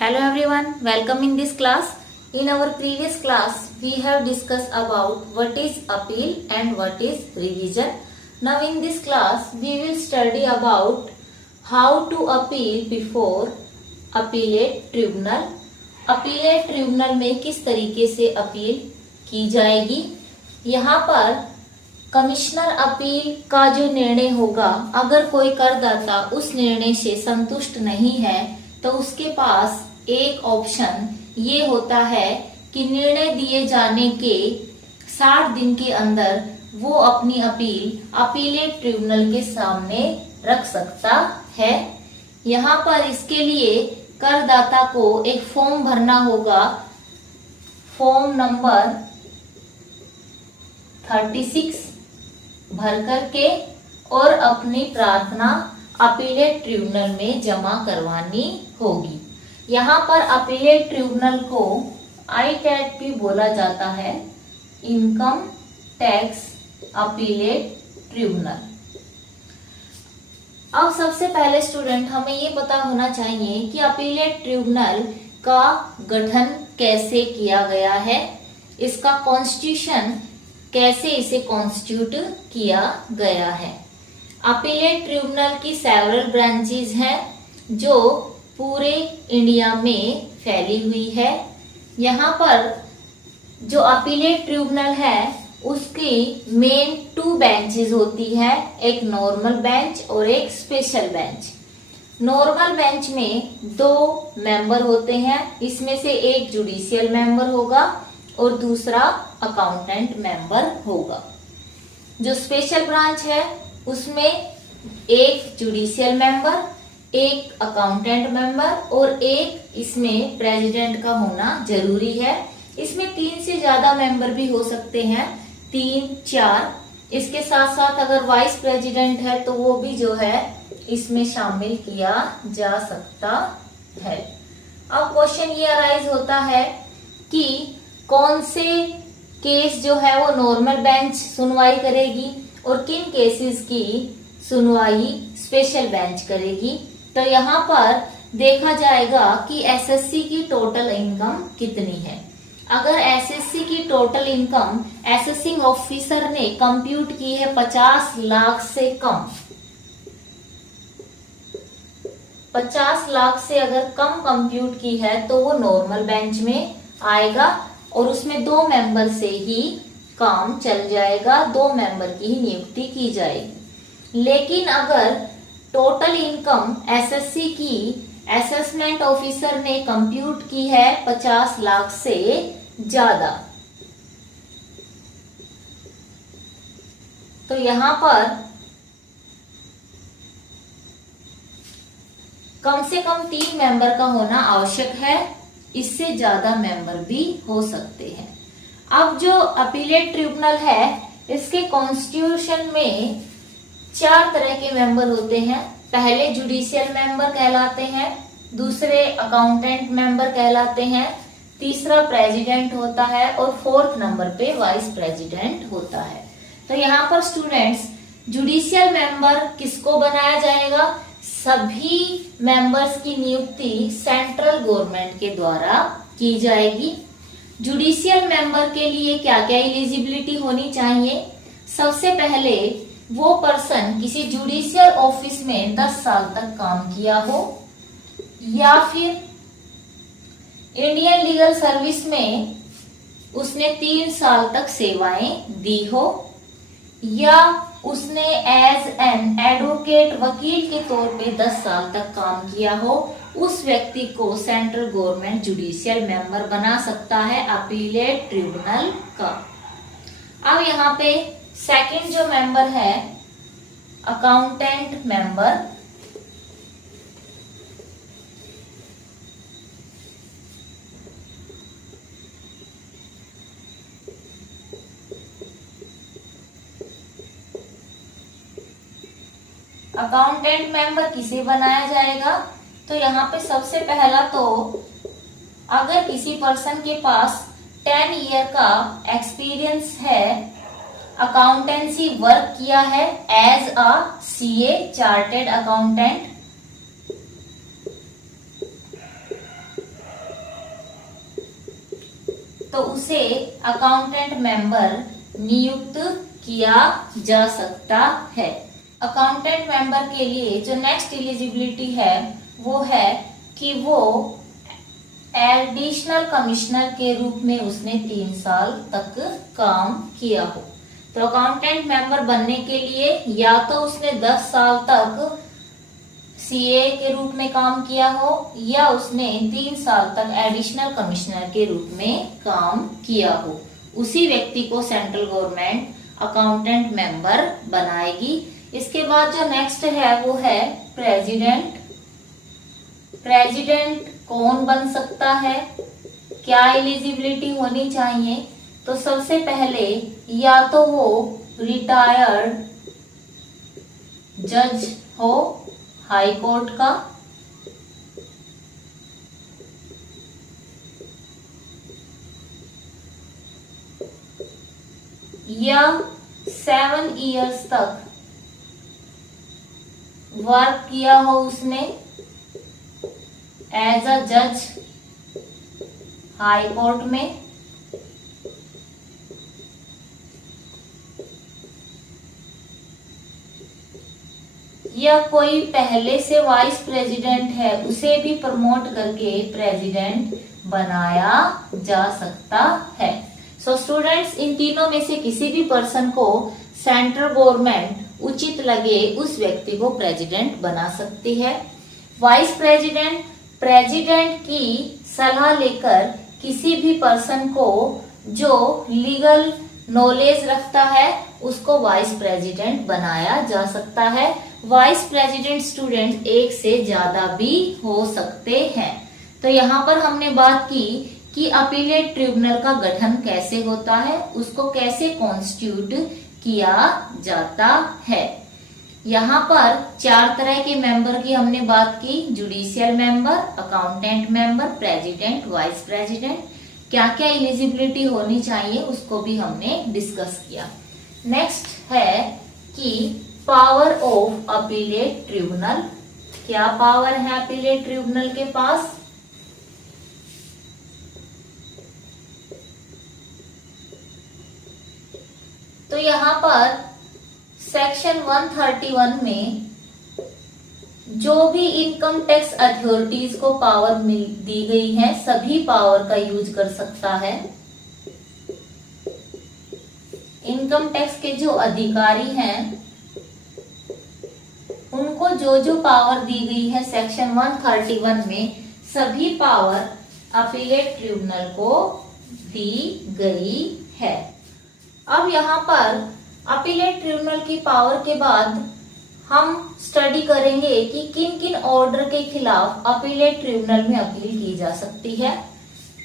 Hello everyone, welcome in this class. In our previous class, we have discussed about what is appeal and what is revision. Now in this class, we will study about how to appeal before appellate tribunal. appellate tribunal में किस तरीके से appeal की जाएगी। यहाँ पर commissioner appeal का जो निर्णय होगा, अगर कोई करदाता उस निर्णय से संतुष्ट नहीं है तो उसके पास एक ऑप्शन ये होता है कि निर्णय दिए जाने के 60 दिन के अंदर वो अपनी अपील अपीलेट ट्रिब्यूनल के सामने रख सकता है। यहाँ पर इसके लिए करदाता को एक फॉर्म भरना होगा, फॉर्म नंबर 36 भर करके और अपनी प्रार्थना अपीलेट ट्रिब्यूनल में जमा करवानी होगी। यहाँ पर अपीलेट ट्रिब्यूनल को ITAT भी बोला जाता है, इनकम टैक्स अपीलेट ट्रिब्यूनल। अब सबसे पहले स्टूडेंट हमें ये पता होना चाहिए कि अपीलेट ट्रिब्यूनल का गठन कैसे किया गया है, इसका कॉन्स्टिट्यूशन कैसे इसे कॉन्स्टिट्यूट किया गया है। अपीलेट ट्रिब्यूनल की सेवरल ब्रांचेज हैं जो पूरे इंडिया में फैली हुई है। यहाँ पर जो अपीलेट ट्रिब्यूनल है उसकी मेन 2 बेंचेस होती है, एक नॉर्मल बेंच और एक स्पेशल बेंच। नॉर्मल बेंच में 2 मेंबर होते हैं, इसमें से एक जुडिशियल मेंबर होगा और दूसरा अकाउंटेंट मेंबर होगा। जो स्पेशल ब्रांच है उसमें एक जुडिशियल मेंबर, एक अकाउंटेंट मेंबर और एक इसमें प्रेसिडेंट का होना जरूरी है। इसमें 3 से ज्यादा मेंबर भी हो सकते हैं, 3, 4। इसके साथ साथ अगर वाइस प्रेसिडेंट है तो वो भी जो है इसमें शामिल किया जा सकता है। अब क्वेश्चन ये अराइज होता है कि कौन से केस जो है वो नॉर्मल बेंच सुनवाई करेगी और किन केसेस की सुनवाई स्पेशल बेंच करेगी। तो यहाँ पर देखा जाएगा कि एसएससी की टोटल इनकम कितनी है। अगर एसएससी की टोटल इनकम असेसिंग ऑफिसर ने कंप्यूट की है 50 लाख से कम, 50 लाख से अगर कम कंप्यूट की है तो वो नॉर्मल बेंच में आएगा और उसमें 2 मेंबर से ही काम चल जाएगा, 2 मेंबर की ही नियुक्ति की जाएगी। लेकिन अगर टोटल इनकम एसएससी की असेसमेंट ऑफिसर ने कंप्यूट की है 50 लाख से ज्यादा, तो यहां पर कम से कम 3 मेंबर का होना आवश्यक है, इससे ज्यादा मेंबर भी हो सकते हैं। अब जो अपीलेट ट्रिब्यूनल है इसके कॉन्स्टिट्यूशन में 4 तरह के मेंबर होते हैं। पहले जुडिशियल मेंबर कहलाते हैं, दूसरे अकाउंटेंट मेंबर कहलाते हैं, तीसरा प्रेसिडेंट होता है और 4th नंबर पे वाइस प्रेसिडेंट होता है। तो यहाँ पर स्टूडेंट्स जुडिशियल मेंबर किसको बनाया जाएगा? सभी मेंबर्स की नियुक्ति सेंट्रल गवर्नमेंट के द्वारा की जाएगी। जुडिशियल मेंबर के लिए क्या क्या एलिजिबिलिटी होनी चाहिए? सबसे पहले वो पर्सन किसी जुडिशियल ऑफिस में 10 साल तक काम किया हो, या फिर इंडियन लीगल सर्विस में उसने 3 साल तक सेवाएं दी हो, या उसने एज एन एडवोकेट वकील के तौर पे 10 साल तक काम किया हो। उस व्यक्ति को सेंट्रल गवर्नमेंट जुडिशियल मेंबर बना सकता है अपीलेट ट्रिब्यूनल का। अब यहाँ पे सेकंड जो मेंबर है अकाउंटेंट मेंबर। अकाउंटेंट मेंबर किसे बनाया जाएगा? तो यहाँ पे सबसे पहला तो अगर किसी पर्सन के पास 10 ईयर का एक्सपीरियंस है, अकाउंटेंसी वर्क किया है as a CA chartered accountant, तो उसे अकाउंटेंट मेंबर नियुक्त किया जा सकता है। अकाउंटेंट मेंबर के लिए जो नेक्स्ट एलिजिबिलिटी है वो है कि वो एडिशनल कमिश्नर के रूप में उसने 3 साल तक काम किया हो। तो अकाउंटेंट मेंबर बनने के लिए या तो उसने 10 साल तक सीए के रूप में काम किया हो या उसने 3 साल तक एडिशनल कमिश्नर के रूप में काम किया हो, उसी व्यक्ति को सेंट्रल गवर्नमेंट अकाउंटेंट मेंबर बनाएगी। इसके बाद जो नेक्स्ट है वो है प्रेसिडेंट। प्रेसिडेंट कौन बन सकता है, क्या एलिजिबिलिटी होनी चाहिए? तो सबसे पहले या तो वो रिटायर्ड जज हो हाई कोर्ट का, या 7 इयर्स तक वर्क किया हो उसने एज अ जज हाई कोर्ट में, या कोई पहले से वाइस प्रेसिडेंट है उसे भी प्रमोट करके प्रेसिडेंट बनाया जा सकता है। सो स्टूडेंट्स, इन तीनों में से किसी भी पर्सन को सेंट्रल गवर्नमेंट उचित लगे उस व्यक्ति को प्रेसिडेंट बना सकती है। वाइस प्रेसिडेंट प्रेसिडेंट की सलाह लेकर किसी भी पर्सन को जो लीगल नॉलेज रखता है उसको वाइस प्रेसिडेंट बनाया जा सकता है। वाइस प्रेसिडेंट स्टूडेंट एक से ज्यादा भी हो सकते हैं। तो यहाँ पर हमने बात की कि अपीलेट ट्रिब्यूनल का गठन कैसे होता है, उसको कैसे कॉन्स्टिट्यूट किया जाता है। यहाँ पर 4 तरह के मेंबर की हमने बात की, judicial member, accountant member, president, vice president. क्या क्या एलिजिबिलिटी होनी चाहिए उसको भी हमने डिस्कस किया। नेक्स्ट है कि पावर ऑफ अपीलेट ट्रिब्यूनल। क्या पावर है अपीलेट ट्रिब्यूनल के पास? तो यहाँ पर सेक्शन 131 में जो भी इनकम टैक्स अथॉरिटीज को पावर दी गई है सभी पावर का यूज कर सकता है। इनकम टैक्स के जो अधिकारी हैं उनको जो जो पावर दी गई है सेक्शन 131 में सभी पावर अपीलेट ट्रिब्यूनल को दी गई है। अब यहाँ पर अपीलेट ट्रिब्यूनल की पावर के बाद हम स्टडी करेंगे कि किन किन ऑर्डर के खिलाफ अपीलेट ट्रिब्यूनल में अपील की जा सकती है।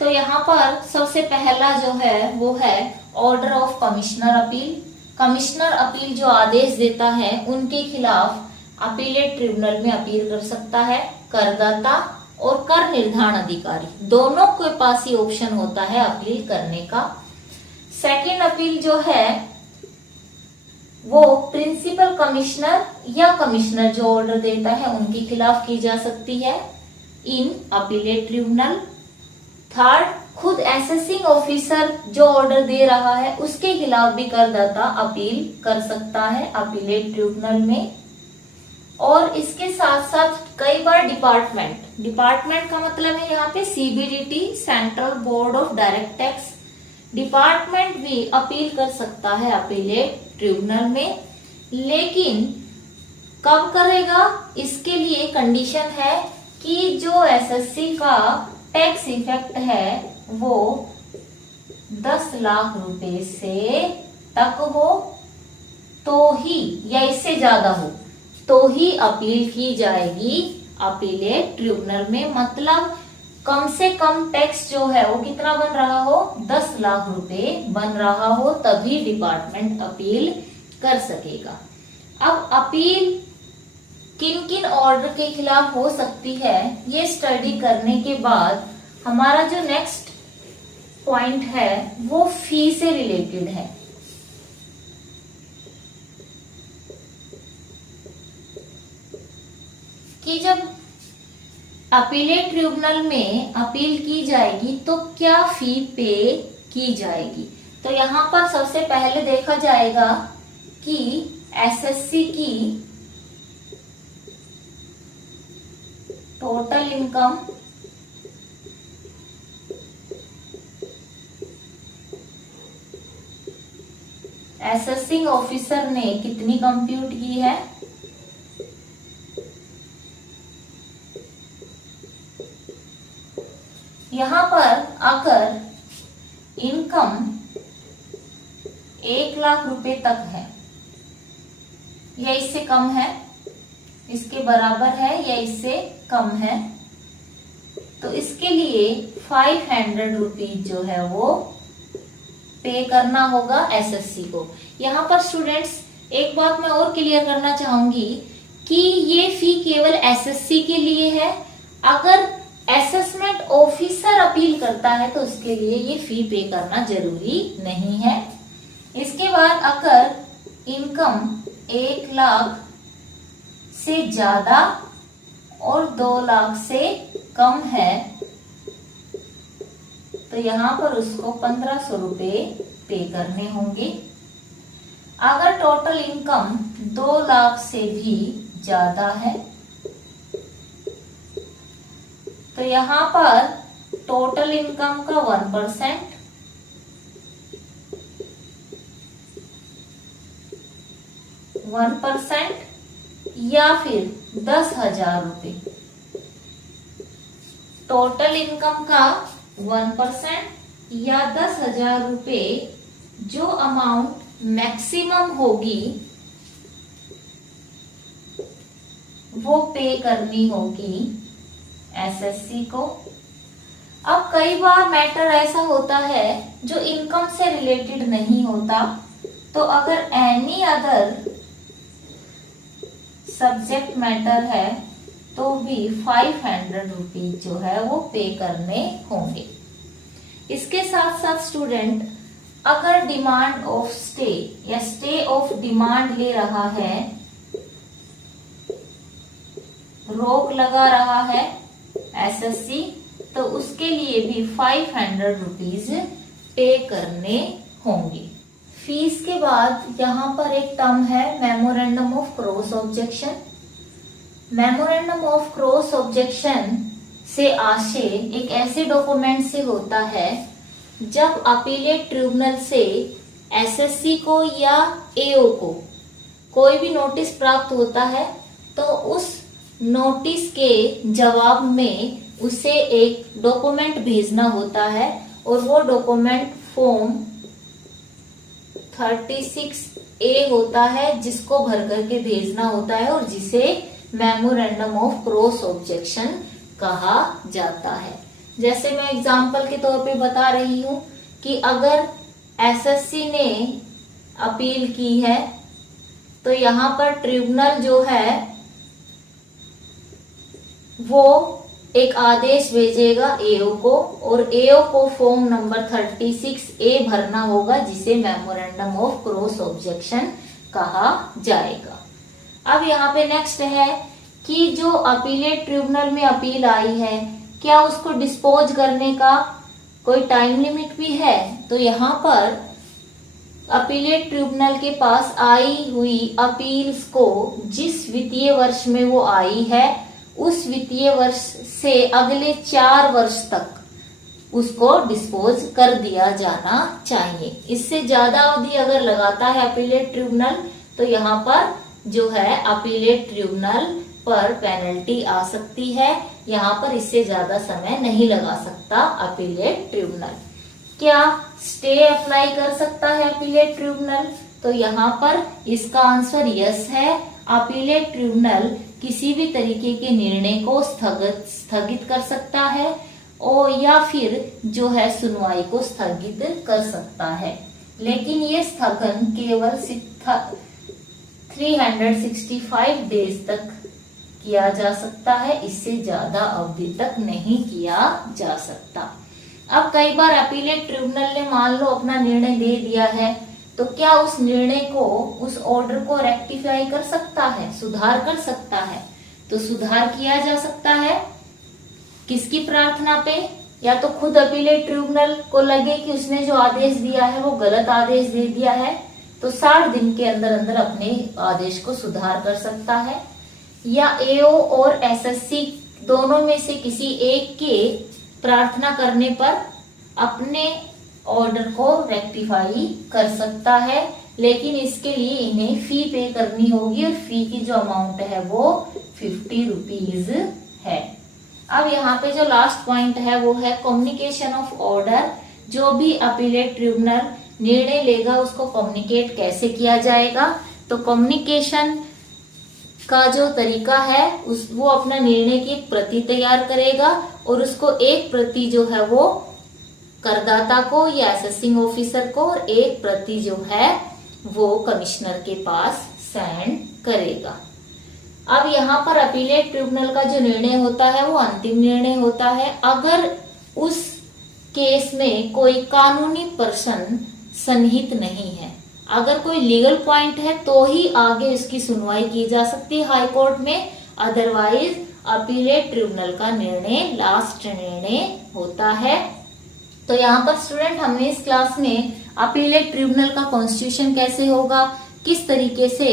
तो यहाँ पर सबसे पहला जो है वो है order of commissioner appeal. Commissioner appeal जो आदेश देता है उनके खिलाफ अपीलेट ट्रिब्यूनल में अपील कर सकता है करदाता और कर निर्धारण अधिकारी, दोनों के पास ही ऑप्शन होता है अपील करने का। सेकेंड अपील जो है वो प्रिंसिपल कमिश्नर या कमिश्नर जो ऑर्डर देता है उनके खिलाफ की जा सकती है इन अपीलेट ट्रिब्यूनल। थर्ड, खुद असेसिंग ऑफिसर जो ऑर्डर दे रहा है उसके खिलाफ भी करदाता अपील कर सकता है अपीलेट ट्रिब्यूनल में। और इसके साथ साथ कई बार डिपार्टमेंट का मतलब है यहाँ पे CBDT, central board of direct tax, department भी अपील कर सकता है अपीलेट ट्रिब्यूनल में। लेकिन कब करेगा, इसके लिए कंडीशन है कि जो एसएससी का टैक्स इफेक्ट है वो 10 लाख रुपए से तक हो तो ही, या इससे ज्यादा हो तो ही अपील की जाएगी अपीलेट ट्रिब्यूनल में। मतलब कम से कम टैक्स जो है वो कितना बन रहा हो, 10 लाख रुपए बन रहा हो, तभी डिपार्टमेंट अपील कर सकेगा। अब अपील किन किन ऑर्डर के खिलाफ हो सकती है ये स्टडी करने के बाद हमारा जो नेक्स्ट पॉइंट है वो फी से रिलेटेड है। कि जब अपीलेट ट्रिब्यूनल में अपील की जाएगी तो क्या फी पे की जाएगी। तो यहाँ पर सबसे पहले देखा जाएगा कि एसएससी की टोटल इनकम असेसिंग ऑफिसर ने कितनी कंप्यूट की है। यहां पर अगर इनकम 1 लाख रुपए तक है या इससे कम है, इसके बराबर है या इससे कम है, तो इसके लिए 500 रुपीज जो है वो पे करना होगा एसएससी को। यहाँ पर स्टूडेंट्स एक बात मैं और क्लियर करना चाहूंगी कि ये फी केवल एसएससी के लिए है। अगर असेसमेंट ऑफिसर अपील करता है तो उसके लिए ये फी पे करना जरूरी नहीं है। इसके बाद अगर इनकम 1 लाख से ज्यादा और 2 लाख से कम है तो यहाँ पर उसको 1500 रुपए पे करने होंगे। अगर टोटल इनकम 2 लाख से भी ज्यादा है तो यहाँ पर टोटल इनकम का 1%, या फिर 10,000 रुपए। टोटल इनकम का 1% या 10,000 रुपए जो अमाउंट मैक्सिमम होगी वो पे करनी होगी एसएससी को। अब कई बार मैटर ऐसा होता है जो इनकम से रिलेटेड नहीं होता, तो अगर एनी अदर सब्जेक्ट मैटर है तो भी 500 रुपीज जो है वो पे करने होंगे। इसके साथ साथ स्टूडेंट अगर डिमांड ऑफ स्टे या स्टे ऑफ डिमांड ले रहा है, रोक लगा रहा है एसएससी, तो उसके लिए भी 500 रुपीज पे करने होंगे। फीस के बाद यहाँ पर एक टर्म है memorandum of cross objection. Memorandum of cross objection से आशय एक ऐसे डॉक्यूमेंट से होता है जब अपीलेट ट्रिब्यूनल से एसएससी को या एओ को कोई भी नोटिस प्राप्त होता है तो उस नोटिस के जवाब में उसे एक डॉक्यूमेंट भेजना होता है और वो डॉक्यूमेंट फॉर्म 36A होता है जिसको भर करके भेजना होता है और जिसे मेमोरेंडम ऑफ क्रॉस ऑब्जेक्शन कहा जाता है। जैसे मैं एग्जांपल के तौर पे बता रही हूं कि अगर एसएससी ने अपील की है तो यहाँ पर ट्रिब्यूनल जो है वो एक आदेश भेजेगा एओ को और एओ को फॉर्म नंबर 36A भरना होगा जिसे मेमोरेंडम ऑफ क्रॉस ऑब्जेक्शन कहा जाएगा। अब यहाँ पे नेक्स्ट है कि जो अपीलेट ट्रिब्यूनल में अपील आई है क्या उसको डिस्पोज करने का कोई टाइम लिमिट भी है। तो यहाँ पर अपीलेट ट्रिब्यूनल के पास आई हुई अपील्स को जिस वित्तीय वर्ष में वो आई है उस वित्तीय वर्ष से अगले 4 वर्ष तक उसको डिस्पोज कर दिया जाना चाहिए। इससे ज्यादा अवधि अगर लगाता है अपीलेट ट्रिब्यूनल तो यहाँ पर जो है अपीलेट ट्रिब्यूनल पर पेनल्टी आ सकती है। यहाँ पर इससे ज्यादा समय नहीं लगा सकता अपीलेट ट्रिब्यूनल। क्या स्टे अप्लाई कर सकता है अपीलेट ट्रिब्यूनल? तो यहाँ पर इसका आंसर यस है। अपीलेट ट्रिब्यूनल किसी भी तरीके के निर्णय को स्थगित कर सकता है और या फिर जो है सुनवाई को स्थगित कर सकता है, लेकिन ये स्थगन केवल 365 डेज तक किया जा सकता है, इससे ज्यादा अवधि तक नहीं किया जा सकता। अब कई बार अपीलेट ट्रिब्यूनल ने मान लो अपना निर्णय दे दिया है तो क्या उस निर्णय को उस ऑर्डर को रेक्टिफाई कर सकता है, सुधार कर सकता है? तो सुधार किया जा सकता है किसकी प्रार्थना पे? या तो खुद अपीलेट ट्रिब्यूनल को लगे कि उसने जो आदेश दिया है वो गलत आदेश दे दिया है, तो 60 दिन के अंदर अंदर अपने आदेश को सुधार कर सकता है। या एओ और एसएससी दोनों में से किसी एक के प्रार्थना करने पर अपने ऑर्डर को रेक्टिफाई कर सकता है, लेकिन इसके लिए इन्हें फी पे करनी होगी और फी की जो अमाउंट है वो 50 रुपीज है। अब यहाँ पे जो लास्ट पॉइंट है वो है कम्युनिकेशन ऑफ ऑर्डर। जो भी अपीलेट ट्रिब्यूनल निर्णय लेगा उसको कम्युनिकेट कैसे किया जाएगा? तो कम्युनिकेशन का जो तरीका है वो अपना निर्णय की प्रति तैयार करेगा और उसको एक प्रति जो है वो करदाता को या असेसिंग ऑफिसर को और एक प्रति जो है वो कमिश्नर के पास सेंड करेगा। अब यहाँ पर अपीलेट ट्रिब्यूनल का जो निर्णय होता है वो अंतिम निर्णय होता है। अगर उस केस में कोई कानूनी पर्सन सन्निहित नहीं है, अगर कोई लीगल पॉइंट है तो ही आगे उसकी सुनवाई की जा सकती है हाई कोर्ट में, अदरवाइज अपीलेट ट्रिब्यूनल का निर्णय लास्ट निर्णय होता है। तो यहाँ पर स्टूडेंट हमने इस क्लास में अपीलेट ट्रिब्यूनल का कॉन्स्टिट्यूशन कैसे होगा, किस तरीके से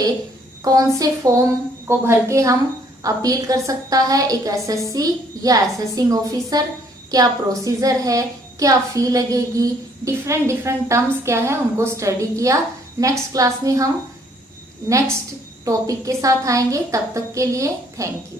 कौन से फॉर्म को भर के हम अपील कर सकता है एक एसएससी या असेसिंग ऑफिसर, क्या प्रोसीजर है, क्या फी लगेगी, डिफरेंट टर्म्स क्या है, उनको स्टडी किया। नेक्स्ट क्लास में हम नेक्स्ट टॉपिक के साथ आएंगे। तब तक के लिए थैंक यू।